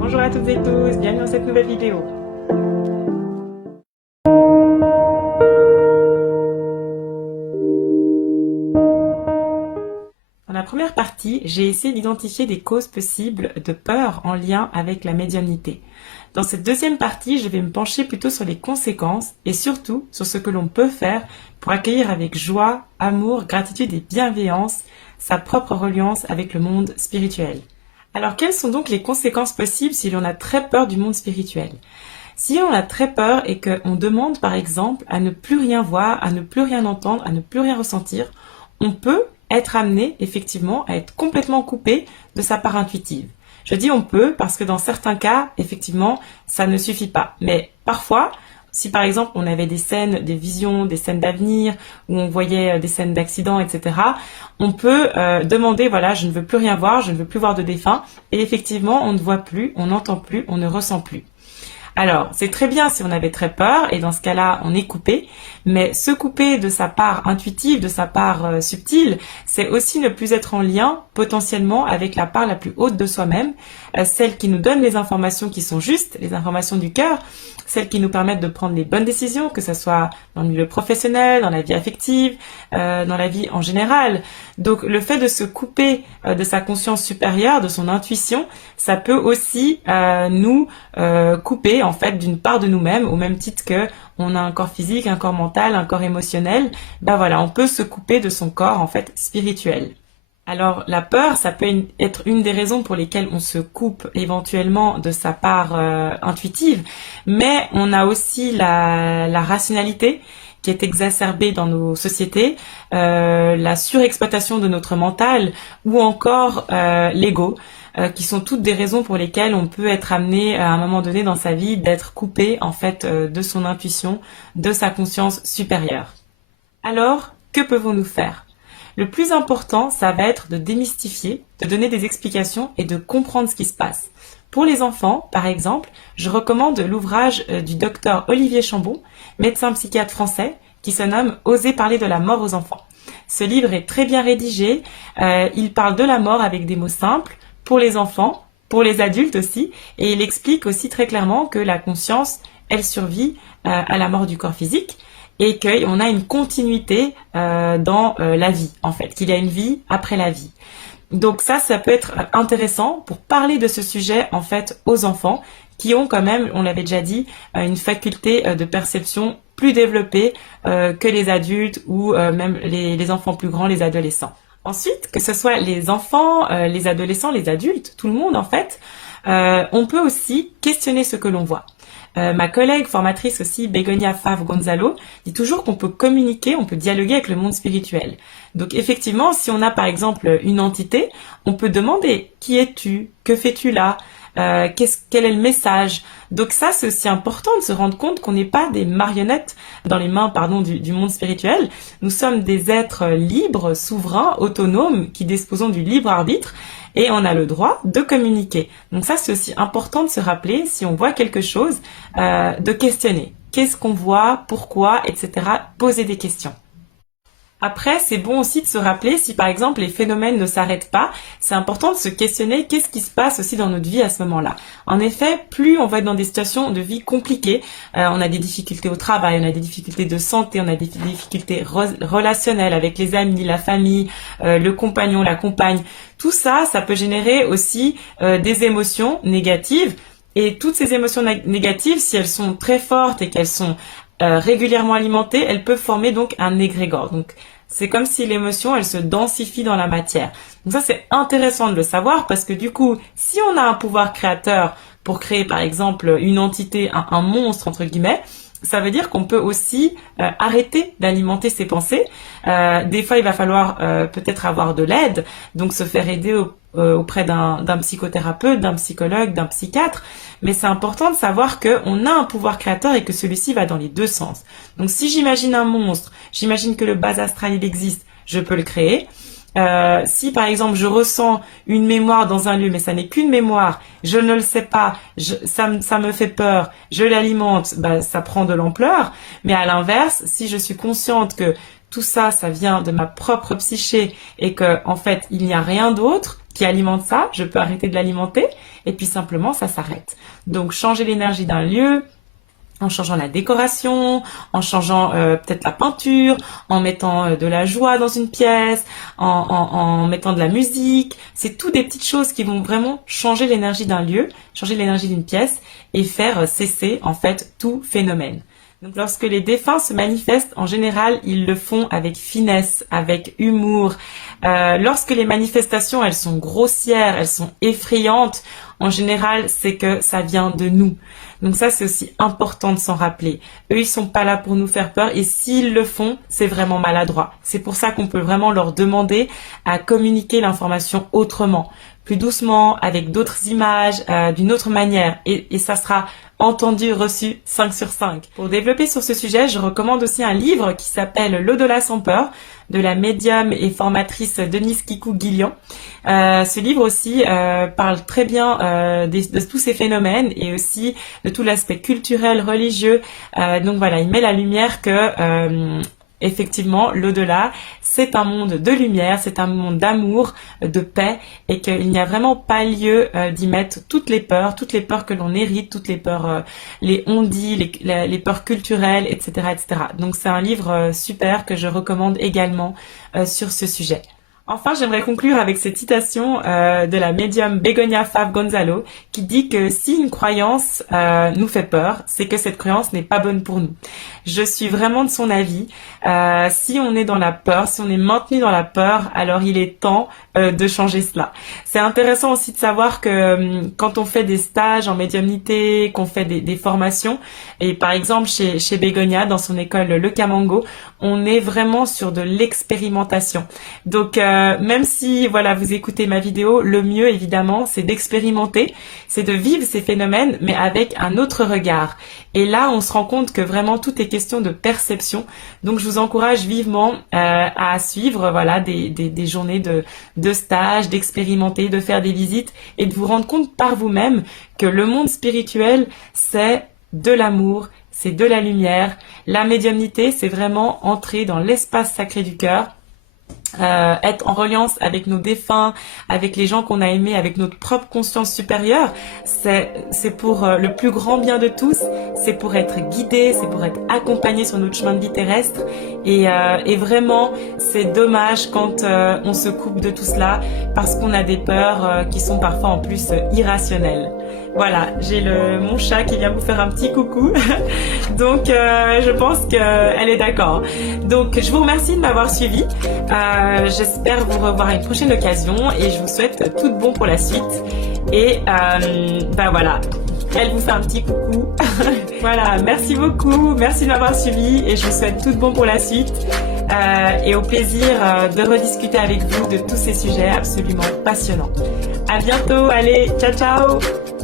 Bonjour à toutes et tous, bienvenue dans cette nouvelle vidéo. Dans la première partie, j'ai essayé d'identifier des causes possibles de peur en lien avec la médiumnité. Dans cette deuxième partie, je vais me pencher plutôt sur les conséquences et surtout sur ce que l'on peut faire pour accueillir avec joie, amour, gratitude et bienveillance sa propre reliance avec le monde spirituel. Alors, quelles sont donc les conséquences possibles si l'on a très peur du monde spirituel ? Si on a très peur et qu'on demande par exemple à ne plus rien voir, à ne plus rien entendre, à ne plus rien ressentir, on peut être amené effectivement à être complètement coupé de sa part intuitive. Je dis on peut parce que dans certains cas, effectivement, ça ne suffit pas. Mais parfois, si par exemple on avait des scènes, des visions, des scènes d'avenir, où on voyait des scènes d'accidents, etc., on peut demander, voilà, je ne veux plus rien voir, je ne veux plus voir de défunts, et effectivement, on ne voit plus, on n'entend plus, on ne ressent plus. Alors, c'est très bien si on avait très peur, et dans ce cas-là, on est coupé, mais se couper de sa part intuitive, de sa part subtile, c'est aussi ne plus être en lien potentiellement avec la part la plus haute de soi-même, celle qui nous donne les informations qui sont justes, les informations du cœur, celles qui nous permettent de prendre les bonnes décisions, que ce soit dans le milieu professionnel, dans la vie affective, dans la vie en général. Donc le fait de se couper de sa conscience supérieure, de son intuition, ça peut aussi nous couper en fait d'une part de nous-mêmes, au même titre que on a un corps physique, un corps mental, un corps émotionnel. Ben voilà, on peut se couper de son corps en fait spirituel. Alors la peur, ça peut être une des raisons pour lesquelles on se coupe éventuellement de sa part intuitive, mais on a aussi la rationalité qui est exacerbée dans nos sociétés, la surexploitation de notre mental ou encore l'ego, qui sont toutes des raisons pour lesquelles on peut être amené à un moment donné dans sa vie d'être coupé en fait de son intuition, de sa conscience supérieure. Alors, que pouvons-nous faire ? Le plus important, ça va être de démystifier, de donner des explications et de comprendre ce qui se passe. Pour les enfants, par exemple, je recommande l'ouvrage du docteur Olivier Chambon, médecin psychiatre français, qui se nomme « Oser parler de la mort aux enfants ». Ce livre est très bien rédigé, il parle de la mort avec des mots simples, pour les enfants, pour les adultes aussi, et il explique aussi très clairement que la conscience, elle survit à la mort du corps physique, et qu'on a une continuité dans la vie, en fait, qu'il y a une vie après la vie. Donc ça peut être intéressant pour parler de ce sujet, en fait, aux enfants qui ont quand même, on l'avait déjà dit, une faculté de perception plus développée que les adultes ou même les enfants plus grands, les adolescents. Ensuite, que ce soit les enfants, les adolescents, les adultes, tout le monde, en fait, on peut aussi questionner ce que l'on voit. Ma collègue formatrice aussi, Begonia Fav Gonzalo, dit toujours qu'on peut communiquer, on peut dialoguer avec le monde spirituel. Donc effectivement, si on a par exemple une entité, on peut demander « Qui es-tu ? Que fais-tu là ? Quel est le message ?» Donc ça, c'est aussi important de se rendre compte qu'on n'est pas des marionnettes dans les mains du monde spirituel. Nous sommes des êtres libres, souverains, autonomes, qui disposons du libre arbitre. Et on a le droit de communiquer. Donc ça, c'est aussi important de se rappeler, si on voit quelque chose, de questionner. Qu'est-ce qu'on voit, pourquoi, etc. Poser des questions. Après, c'est bon aussi de se rappeler, si par exemple les phénomènes ne s'arrêtent pas, c'est important de se questionner qu'est-ce qui se passe aussi dans notre vie à ce moment-là. En effet, plus on va être dans des situations de vie compliquées, on a des difficultés au travail, on a des difficultés de santé, on a des difficultés relationnelles avec les amis, la famille, le compagnon, la compagne. Tout ça, ça peut générer aussi des émotions négatives. Et toutes ces émotions négatives, si elles sont très fortes et qu'elles sont régulièrement alimentées, elles peuvent former donc un égrégore. Donc c'est comme si l'émotion, elle se densifie dans la matière. Donc ça, c'est intéressant de le savoir parce que du coup, si on a un pouvoir créateur pour créer par exemple une entité, un monstre entre guillemets, ça veut dire qu'on peut aussi arrêter d'alimenter ses pensées. Des fois, il va falloir peut-être avoir de l'aide, donc se faire aider auprès d'un psychothérapeute, d'un psychologue, d'un psychiatre. Mais c'est important de savoir qu'on a un pouvoir créateur et que celui-ci va dans les deux sens. Donc si j'imagine un monstre, j'imagine que le bas astral il existe, je peux le créer. Si par exemple je ressens une mémoire dans un lieu, mais ça n'est qu'une mémoire, je ne le sais pas, ça me fait peur, je l'alimente, ça prend de l'ampleur. Mais à l'inverse, si je suis consciente que tout ça, ça vient de ma propre psyché et que, en fait, il n'y a rien d'autre qui alimente ça, je peux arrêter de l'alimenter et puis simplement ça s'arrête. Donc changer l'énergie d'un lieu, en changeant la décoration, en changeant peut-être la peinture, en mettant de la joie dans une pièce, en mettant de la musique. C'est tout des petites choses qui vont vraiment changer l'énergie d'un lieu, changer l'énergie d'une pièce et faire cesser en fait tout phénomène. Donc lorsque les défunts se manifestent, en général, ils le font avec finesse, avec humour. Lorsque les manifestations, elles sont grossières, elles sont effrayantes, en général, c'est que ça vient de nous. Donc ça, c'est aussi important de s'en rappeler. Eux, ils sont pas là pour nous faire peur et s'ils le font, c'est vraiment maladroit. C'est pour ça qu'on peut vraiment leur demander à communiquer l'information autrement, plus doucement, avec d'autres images, d'une autre manière. Et ça sera entendu, reçu 5 sur 5. Pour développer sur ce sujet, je recommande aussi un livre qui s'appelle L'au-delà sans peur de la médium et formatrice Denise Kikou-Guillian. Ce livre aussi parle très bien de tous ces phénomènes et aussi de tout l'aspect culturel, religieux. Donc voilà, il met la lumière que effectivement, l'au-delà, c'est un monde de lumière, c'est un monde d'amour, de paix, et qu'il n'y a vraiment pas lieu d'y mettre toutes les peurs que l'on hérite, toutes les peurs, les on-dit, les peurs culturelles, etc., etc. Donc c'est un livre super que je recommande également sur ce sujet. Enfin, j'aimerais conclure avec cette citation de la médium Begonia Fav Gonzalo qui dit que si une croyance nous fait peur, c'est que cette croyance n'est pas bonne pour nous. Je suis vraiment de son avis. Si on est dans la peur, si on est maintenu dans la peur, alors il est temps de changer cela. C'est intéressant aussi de savoir que quand on fait des stages en médiumnité, qu'on fait des formations, et par exemple chez Begonia, dans son école Le Camango, on est vraiment sur de l'expérimentation. Donc même si voilà vous écoutez ma vidéo, le mieux évidemment c'est d'expérimenter, c'est de vivre ces phénomènes mais avec un autre regard. Et là on se rend compte que vraiment tout est question de perception. Donc je vous encourage vivement à suivre voilà des journées de stage, d'expérimenter, de faire des visites et de vous rendre compte par vous-même que le monde spirituel c'est de l'amour, c'est de la lumière. La médiumnité c'est vraiment entrer dans l'espace sacré du cœur. Être en reliance avec nos défunts, avec les gens qu'on a aimés, avec notre propre conscience supérieure, c'est pour le plus grand bien de tous, c'est pour être guidé, c'est pour être accompagné sur notre chemin de vie terrestre et vraiment c'est dommage quand on se coupe de tout cela parce qu'on a des peurs qui sont parfois en plus irrationnelles. Voilà, j'ai mon chat qui vient vous faire un petit coucou. Donc je pense qu'elle est d'accord. Donc je vous remercie de m'avoir suivi. J'espère vous revoir à une prochaine occasion et je vous souhaite tout de bon pour la suite. Et voilà, elle vous fait un petit coucou. Voilà, merci beaucoup, merci de m'avoir suivi et je vous souhaite tout de bon pour la suite. Et au plaisir de rediscuter avec vous de tous ces sujets absolument passionnants. À bientôt, allez, ciao ciao.